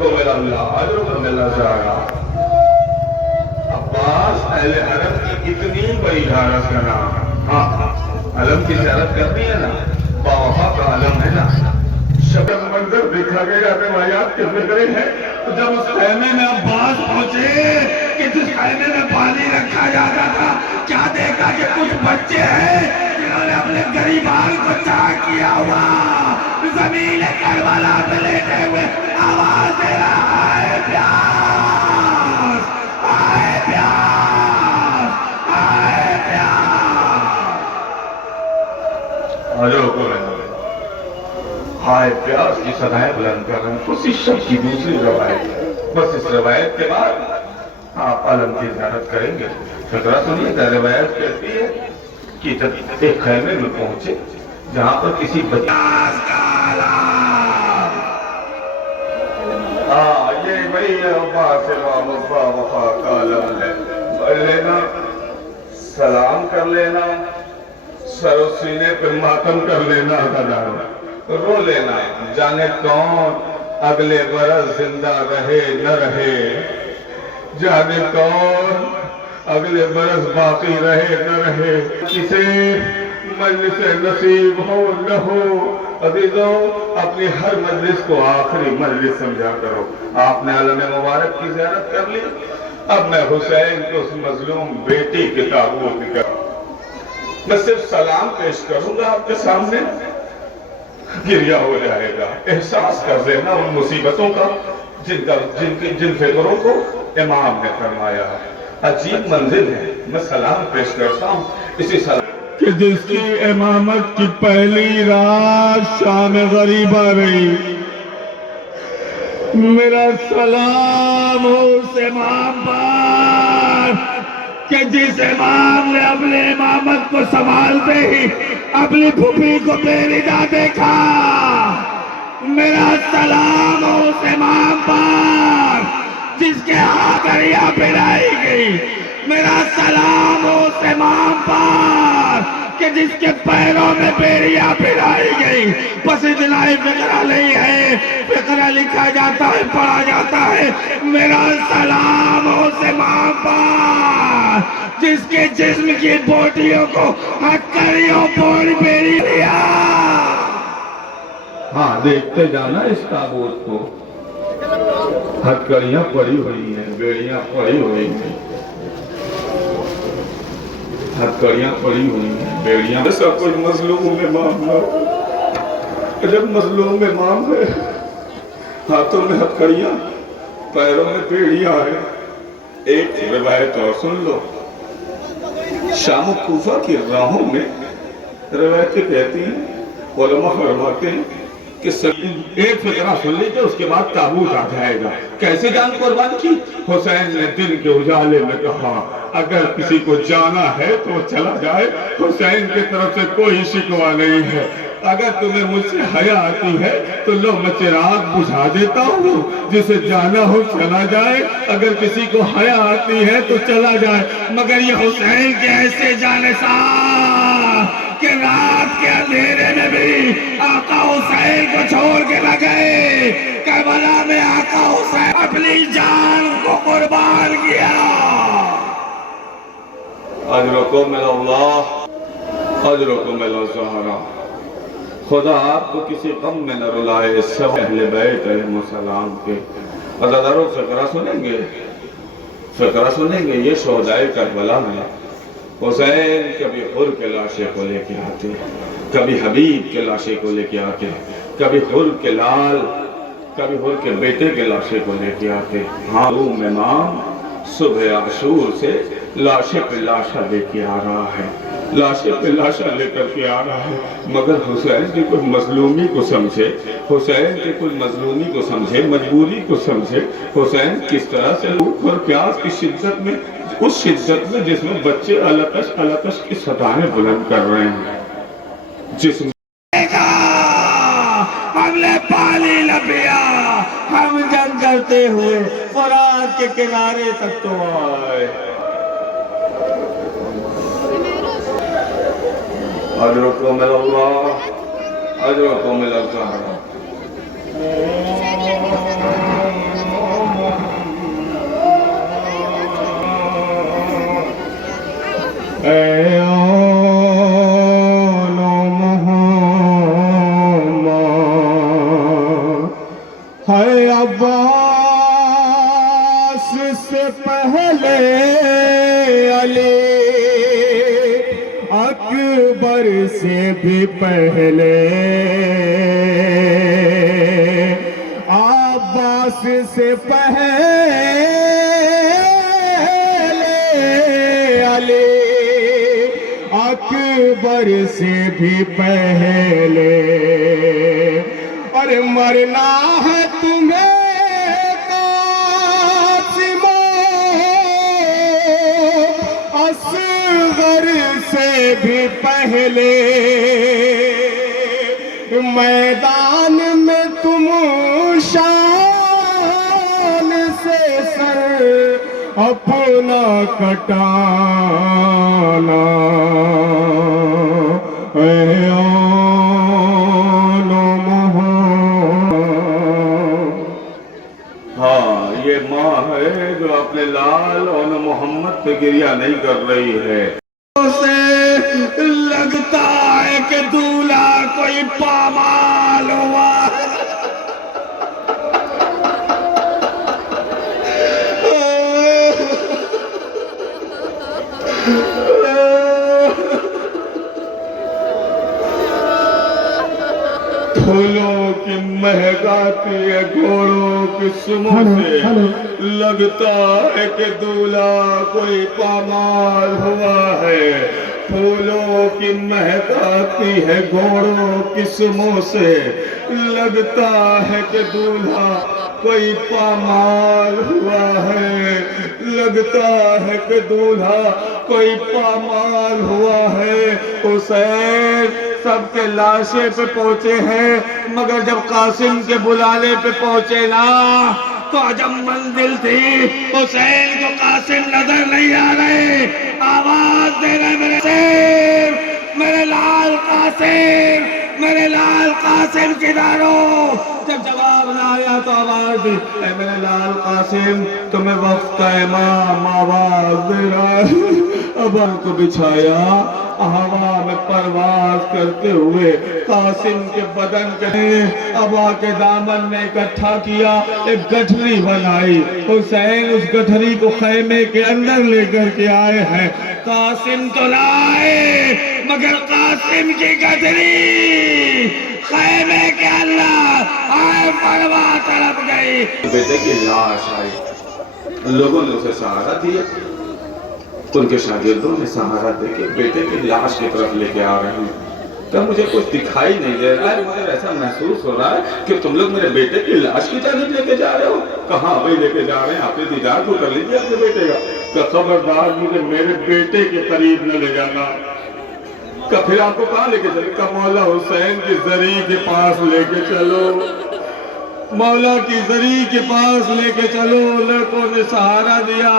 من اللہ اجرکم من اللہ عباس اہل حرم کی اتنی بڑی حارس کا نام، ہاں علم کی زیارت کرنی ہے نا، باوفا کا علم ہے نا۔ شکل منظر دیکھا گیا روایات کے ذکر ہے، تو جب اس خیمے میں عباس پہنچے کہ جس خیمے میں پانی رکھا جاتا تھا، کیا دیکھا کہ کچھ بچے ہیں جنہوں نے اپنے غریبان کو چاک کیا ہوا، زمین کربلا پہ لیٹے ہوئے آواز دے رہا ہے پیاس، آئے پیاس، آئے پیاس۔ آجو کو رہے ہائے پیاس کی صدائیں بلند کر رہے ہیں۔ اسی شخص کی دوسری روایت ہے، بس اس روایت کے بعد آپ عالم کی زیارت کریں گے۔ فقرہ سنیے گا، روایت کہتی ہے کہ جب ایک خیمے میں پہنچے جہاں پر کسی بچاس کا عالم، یہ وہی عباس امام وفا کا عالم ہے، پڑھ لینا، سلام کر لینا، سر و سینے پہ ماتم کر لینا، رو لینا، جانے کون اگلے برس زندہ رہے نہ رہے، جانے کون اگلے برس باقی رہے نہ رہے، کسے مجلس نصیب ہو نہ ہو۔ عزیزوں، اپنی ہر مجلس کو آخری مجلس سمجھا کرو۔ آپ نے عالم مبارک کی زیارت کر لی، اب میں حسین کو اس مظلوم بیٹی کے تابوت کی میں صرف سلام پیش کروں گا آپ کے سامنے، گریہ ہو جائے گا، احساس کر لینا ان مصیبتوں کا جن فکروں کو امام نے فرمایا ہے۔ عجیب منزل ہے، میں سلام پیش کرتا ہوں اسی سلام کہ جس کی امامت کی پہلی رات شام غریبہ رہی، میرا سلام ہو اس امام پر کہ جس امام نے اپنے امامت کو سنبھالتے ہی اپنی پھوپھی کو بے ردا دیکھا۔ میرا سلام ہو اس امام پر جس کے ہاتھ دریا پہنائی گئی۔ میرا سلام ہو اس امام پر کہ جس کے پیروں میں بیڑیاں پہنائی گئی۔ بس اتنا ہی فقرہ نہیں ہے، فقرہ لکھا جاتا ہے، پڑھا جاتا ہے۔ میرا سلام ہو اس امام پر جس کے جسم کی بوٹیوں کو ہتکڑیوں پوڑ بیڑی لیا۔ ہاں دیکھتے جانا اس تابوت کو، ہتکڑیاں پڑی ہوئی ہیں، بیڑیاں پڑی ہوئی ہیں، ہتکڑیاں پڑی ہوئی ہیں، بیڑیاں۔ ایسا کوئی مظلوم امام نہ ہو، جب مظلوم امام ہے، ہاتھوں میں ہتکڑیاں، پیروں میں بیڑیاں ہیں۔ ایک روایت اور سن لو، شام و کوفہ کی راہوں میں روایتیں کہتی ہیں، علماء فرماتے ہیں کہ ایک فقرہ سن لیجئے، اس کے بعد تابوت آ جائے گا۔ کیسے جان قربان کی؟ حسین نے دن کے اجالے میں کہا اگر کسی کو جانا ہے تو وہ چلا جائے، حسین کی طرف سے کوئی شکوہ نہیں ہے۔ اگر تمہیں مجھ سے حیا آتی ہے تو لو میں چراغ بجھا دیتا ہوں، جسے جانا ہو چلا جائے، اگر کسی کو حیا آتی ہے تو چلا جائے۔ مگر یہ حسین کے ایسے جانسار کہ رات کے اندھیرے میں بھی آقا حسین کو چھوڑ کے نہ گئے۔ کربلا میں آقا حسین اپنی جان کو قربان کیا۔ اجرکم من اللہ اجرکم من الزہرا۔ خدا آپ کو کسی غم میں نہ رلائے، سب اہل بیت علیہ السلام کے۔ عزیزانو، فقرہ سنیں گے، فقرہ سنیں گے۔ یہ شہدائے کربلا میں حسین کبھی حر کے لاشے کو لے کے آتے، کبھی حبیب کے لاشے کو لے کے آتے، کبھی حر کے لال، کبھی حر کے بیٹے کے لاشے کو لے کے آتے۔ ہاں روم امام صبح عاشور سے لاشے پہ لاشا لے کے آ رہا ہے، لاشے پہ لاشا لے کر کے آ رہا ہے۔ مگر حسین کی کوئی مظلومی کو سمجھے، حسین کی کوئی مظلومی کو سمجھے، مجبوری کو سمجھے۔ حسین کس طرح سے بھوک اور پیاس کی شدت میں، اس شدت میں جس میں بچے الکش الکش کی صدائیں بلند کر رہے ہیں، جس میں ہم نے پانی نہ پیا، ہم جنگ کرتے ہوئے فرات کے کنارے تک تو آئے۔ اجرکم من اللہ اجرکم من الزہرا۔ سے بھی پہلے، اور مرنا ہے تمہیں قاسم اصغر سے بھی پہلے، میدان میں تم شان سے سر اپنا کٹانا، اے آل محمد۔ ہاں یہ ماں ہے جو اپنے لال اور محمد پہ گریہ نہیں کر رہی ہے۔ سے لگتا ہے کہ دولہا کوئی پامال ہوا ہے۔ پھولوں کی مہک آتی ہے گھوڑوں کی سموں سے، لگتا ہے کہ دولہا کوئی پامال ہوا ہے۔ پھولوں کی مہک آتی ہے گھوڑوں کی سموں سے، لگتا ہے کہ دولہا کوئی پامال ہوا ہے، لگتا ہے کہ دولہا کوئی پامال ہوا ہے۔ حسین سب کے لاشے پہ پہنچے ہیں، مگر جب قاسم کے بلانے پہ پہنچے نا تو عجب منزل تھی۔ حسین کو قاسم نظر نہیں آ رہے، آواز دے رہے میرے لال قاسم، میرے لال قاسم کدھر ہو؟ جب جواب نہ آیا تو آواز دی، اے میرے لال قاسم تمہیں وقت کا امام آواز دے رہا ہے۔ ابا کو بچھایا، ہوا میں پرواز کرتے ہوئے قاسم کے بدن کے ابا کے دامن میں اکٹھا کیا، ایک گٹھری بنائی۔ حسین اس گٹھری کو خیمے کے اندر لے کر کے آئے ہیں۔ قاسم تو لائے مگر قاسم کی گٹھری خیمے کے اندر آئے پرواز تڑپ گئی۔ بیٹے کی لاش آئی، لوگوں نے اسے سہارا دیا، ان کے شاگردوں نے سہارا دے کے بیٹے کی لاش کی طرف لے کے آ رہے ہیں۔ کہ مجھے کچھ دکھائی نہیں دے رہا ہے، مجھے ایسا محسوس ہو رہا ہے کہ تم لوگ میرے بیٹے کی لاش کی جانب لے کے جا رہے ہو۔ کہاں بھائی لے کے جا رہے ہیں؟ آپ نے دیدار کو کر لیجیے اپنے بیٹے کا۔ کہ خبردار مجھے میرے بیٹے کے قریب نہ لے جانا۔ کہ پھر آپ کو کہاں لے کے چلے؟ کہ مولا حسین کی زری کے پاس لے کے چلو، مولا کی زری کے پاس لے کے چلو۔ لڑکوں نے سہارا دیا،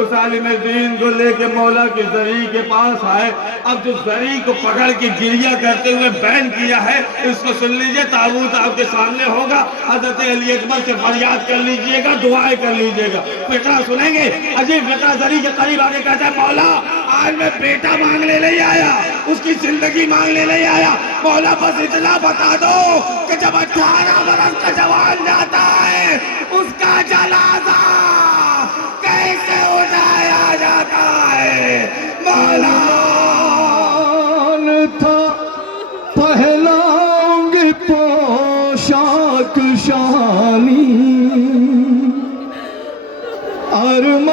اس عالم دین کو لے کے مولا کی زری کے پاس آئے۔ اب جو زری کو پکڑ کے گریہ کرتے ہوئے بیان کیا ہے اس کو سن لیجئے، تابوت آپ کے سامنے ہوگا۔ حضرت علی اکبر سے فریاد کر لیجئے گا، دعائیں کر لیجئے گا۔ فقرہ سنیں گے، عجیب فقرہ زری کے قریب آگے کہتا ہے مولا آج میں بیٹا مانگنے نہیں آیا، اس کی زندگی مانگنے نہیں آیا، مولا بس اتنا بتا دو کہ جب 18 برس کا جوان جاتا ہے اس کا جنازہ کیسے اٹھایا جاتا ہے؟ مولا تھا پہلا انگی پوشاک شانی،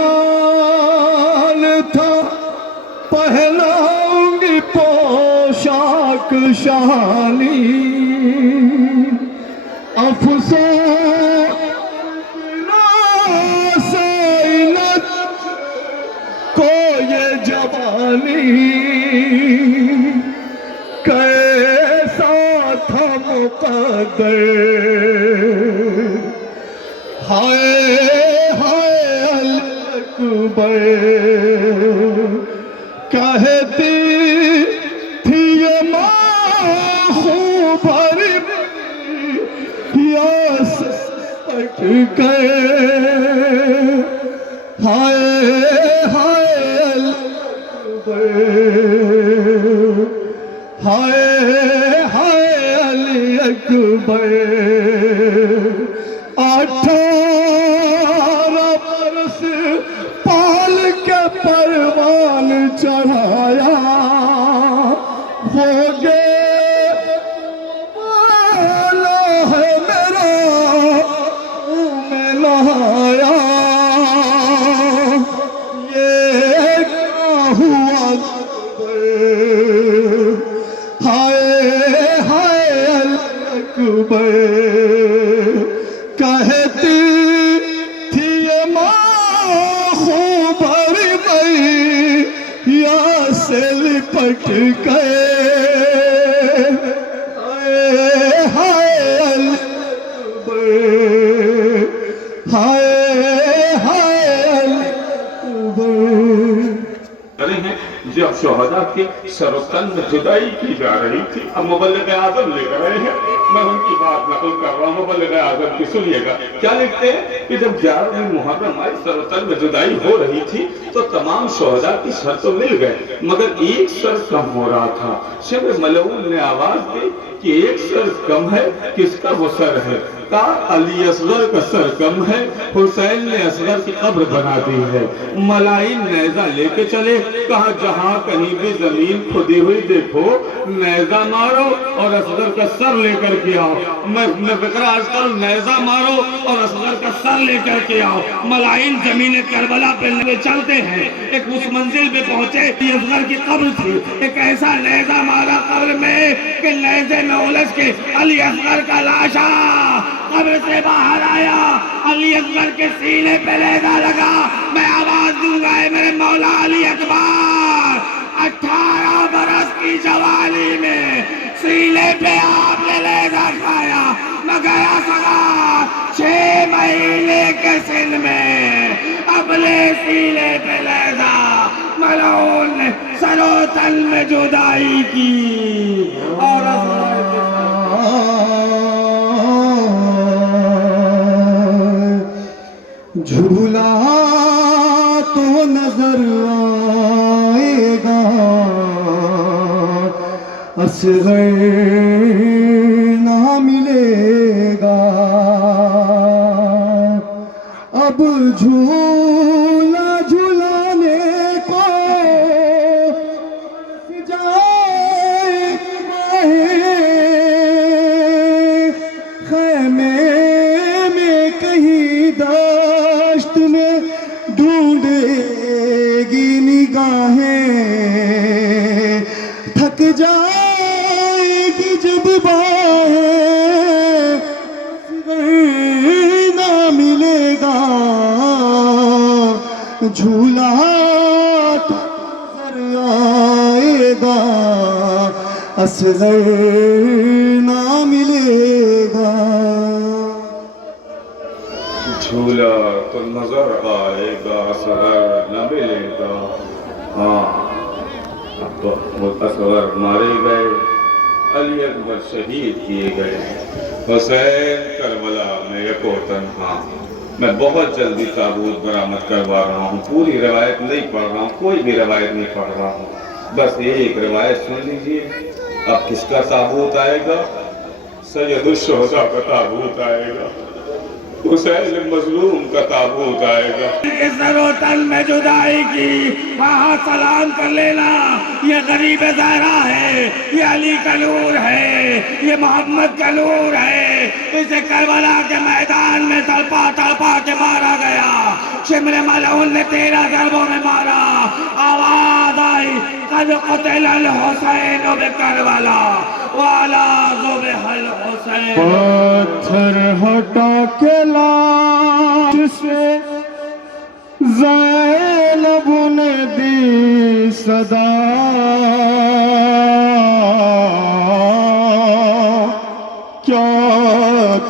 ارمان تھا پہلا انگی پوشاک شانی، افسوس سینت کو یہ جوانی، کیسا تھا مقدر، ہائے ہائے اکبر، کہتی تھی یہ ماں خوب بھری سٹ گئے، ہائے ہائے اکبر، ہائے ہائے علی اکبر، 18 برس پال کے پروان چڑھایا، ہو گئے اکبر کہتی تھی یہ ماں خوبر میں یا سے لپٹ گئے ہائے اکبر ہائے اکبر. جب شہداء کے سر و تن میں جدائی کی جا رہی تھی. اب مبلغ اعظم لے کر رہے ہیں, میں ان کی بات نقل کر رہا ہوں, مبلغ اعظم کی سنیے گا. کیا لکھتے ہیں کہ جب 11ویں محرم آئی, سر و تن میں جدائی ہو رہی تھی تو تمام شہداء کی سر تو مل گئے مگر ایک سر کم ہو رہا تھا. شبر ملعون نے آواز دی کہ ایک سر کم ہے, کس کا وہ سر ہے؟ کہا علی اصغر کا سر کم ہے, حسین نے اصغر کی قبر بنا دی ہے. ملائن نیزہ لے کے چلے, کہا جہاں کہیں بھی زمین کھدی ہوئی دیکھو نیزہ مارو اور اصغر کا سر لے کر کے آؤ. میں فکر آج کل نیزہ مارو اور اصغر کا سر لے کر کے آؤ. ملائن زمین کربلا پہ چلتے ہیں, ایک اس منزل پہ پہنچے, اصغر کی قبر تھی. ایک ایسا نیزہ مارا قبر میں کہ نیزے میں الجھ کے علی اصغر کا لاشا قبر سے باہر آیا. علی اصغر کے سینے پہ نیزہ لگا. میں آواز دوں گا اے میرے مولا علی اکبر. 18 برس کی جوانی میں سینے پہ آپ نے نیزہ کھایا. میں گیا سگا 6 مہینے کے سن میں اپنے سینے پہ نیزہ. ملعون نے سر و تن میں جدائی کی اور جھولا تو نظر آئے گا اصغر نہ ملے گا. اب جھولا جھولانے کو جائے خیمے میں کہیں داشت میں ڈھونڈے گی نگاہیں. تھک جائے گی جب باہیں نہ ملے گا. جھولا تو نظر آئے گا اصغر نہ ملے گا. جھولا تو نظر آئے گا اصغر نہ ملے گا. ہاں اب تو اصغر مارے گئے, علی اکبر شہید کیے گئے, حسین کربلا میں یک و تنہا. میں بہت جلدی تابوت برآمد کروا رہا ہوں, پوری روایت نہیں پڑھ رہا ہوں, کوئی بھی روایت نہیں پڑھ رہا ہوں, بس ایک روایت سن لیجئے. اب کس کا تابوت آئے گا؟ سید الشہداء کا تابوت آئے گا, حسین مظلوم کا تابوت آئے گا. سر و تن میں جدائی کی, وہاں سلام کر لینا. یہ غریب زہرا ہے, یہ علی کا نور ہے, یہ محمد کا نور ہے. اسے کربلا کے میدان میں تڑپا تڑپا کے مارا گیا. شمر ملعون نے 13 ضربوں میں مارا. آواز آئی قد قتل الحسین بکربلا والا ذبح الحسین. پتھر ہٹا کے لاش سے زینب نے دی صدا, کیا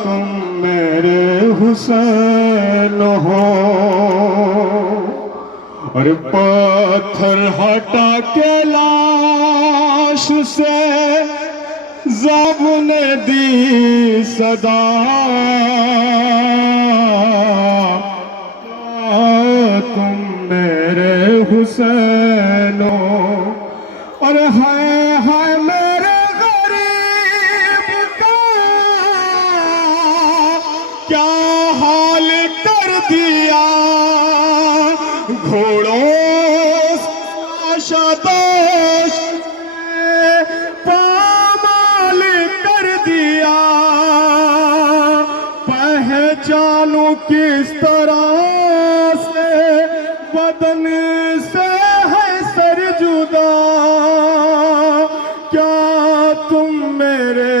تم میرے حسین ہو. اور پتھر ہٹا کے لاش سے زینب نے دی صدا, تم میرے حسین ہو. اور ہے میرے غریب کا کیا حال کر دیا, گھوڑوں شادوش پامال کر دیا. پہچانوں کس طرح سے بدن سے ہے سر جدا, کیا تم میرے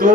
2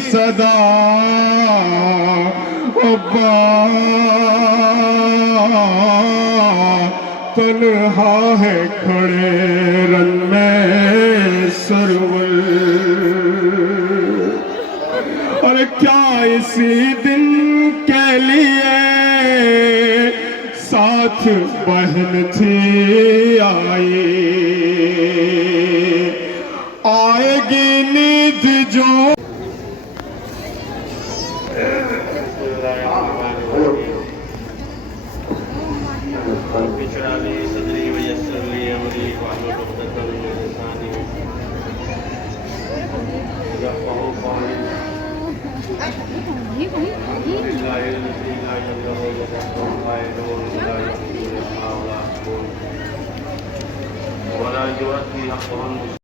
صدا ابا تنہا ہے کھڑے رن میں سرور اور کیا اسی دن کے لیے ساتھ بہن تھی آئی آئے گی نیند جو اشرح لي صدري ويسر لي امري واحلل عقدة من لساني يفقهوا قولي بالله الذي لا يضر ويحكم قائلون لا يؤمنون ولا يؤتي حقهم